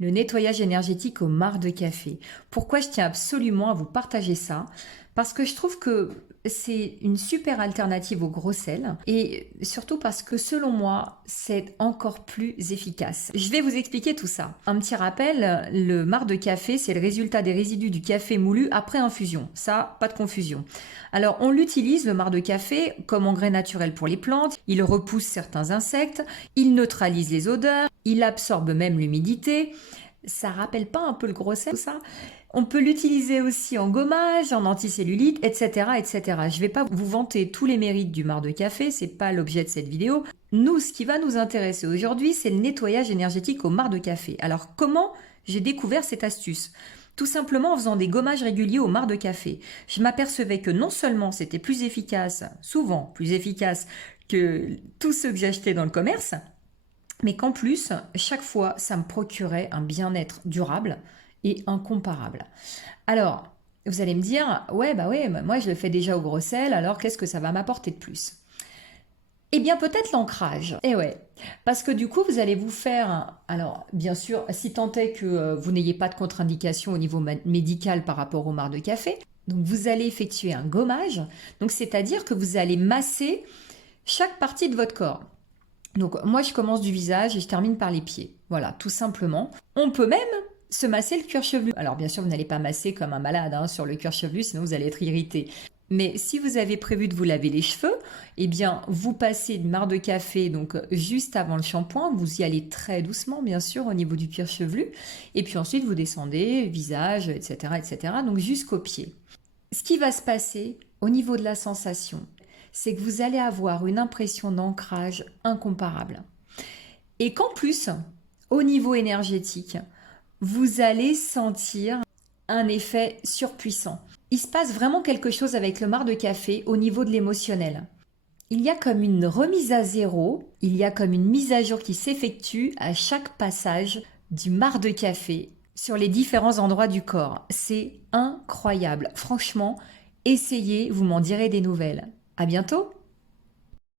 Le nettoyage énergétique aux marcs de café. Pourquoi je tiens absolument à vous partager ça? Parce que je trouve que c'est une super alternative au gros sel et surtout parce que selon moi, c'est encore plus efficace. Je vais vous expliquer tout ça. Un petit rappel, le marc de café, c'est le résultat des résidus du café moulu après infusion. Ça, pas de confusion. Alors, on l'utilise, le marc de café, comme engrais naturel pour les plantes. Il repousse certains insectes, il neutralise les odeurs, il absorbe même l'humidité. Ça rappelle pas un peu le gros sel, tout ça? On peut l'utiliser aussi en gommage, en anticellulite, etc., etc. Je ne vais pas vous vanter tous les mérites du marc de café, c'est pas l'objet de cette vidéo. Nous, ce qui va nous intéresser aujourd'hui, c'est le nettoyage énergétique au marc de café. Alors, comment j'ai découvert cette astuce? Tout simplement en faisant des gommages réguliers au marc de café. Je m'apercevais que non seulement c'était plus efficace, souvent plus efficace que tous ceux que j'achetais dans le commerce, mais qu'en plus, chaque fois, ça me procurait un bien-être durable et incomparable. Alors, vous allez me dire, ouais, bah moi je le fais déjà au gros sel, alors qu'est-ce que ça va m'apporter de plus? Eh bien, peut-être l'ancrage. Eh ouais, parce que du coup, vous allez vous faire, alors bien sûr, si tant est que vous n'ayez pas de contre-indication au niveau médical par rapport au marc de café, donc vous allez effectuer un gommage, donc c'est-à-dire que vous allez masser chaque partie de votre corps. Donc moi je commence du visage et je termine par les pieds. Voilà, tout simplement. On peut même se masser le cuir chevelu. Alors bien sûr vous n'allez pas masser comme un malade sur le cuir chevelu, sinon vous allez être irrité. Mais si vous avez prévu de vous laver les cheveux, eh bien vous passez une marc de café donc juste avant le shampoing, vous y allez très doucement bien sûr au niveau du cuir chevelu, et puis ensuite vous descendez, visage, etc., etc., donc jusqu'aux pieds. Ce qui va se passer au niveau de la sensation, c'est que vous allez avoir une impression d'ancrage incomparable. Et qu'en plus, au niveau énergétique, vous allez sentir un effet surpuissant. Il se passe vraiment quelque chose avec le marc de café au niveau de l'émotionnel. Il y a comme une remise à zéro, il y a comme une mise à jour qui s'effectue à chaque passage du marc de café sur les différents endroits du corps. C'est incroyable. Franchement, essayez, vous m'en direz des nouvelles. À bientôt!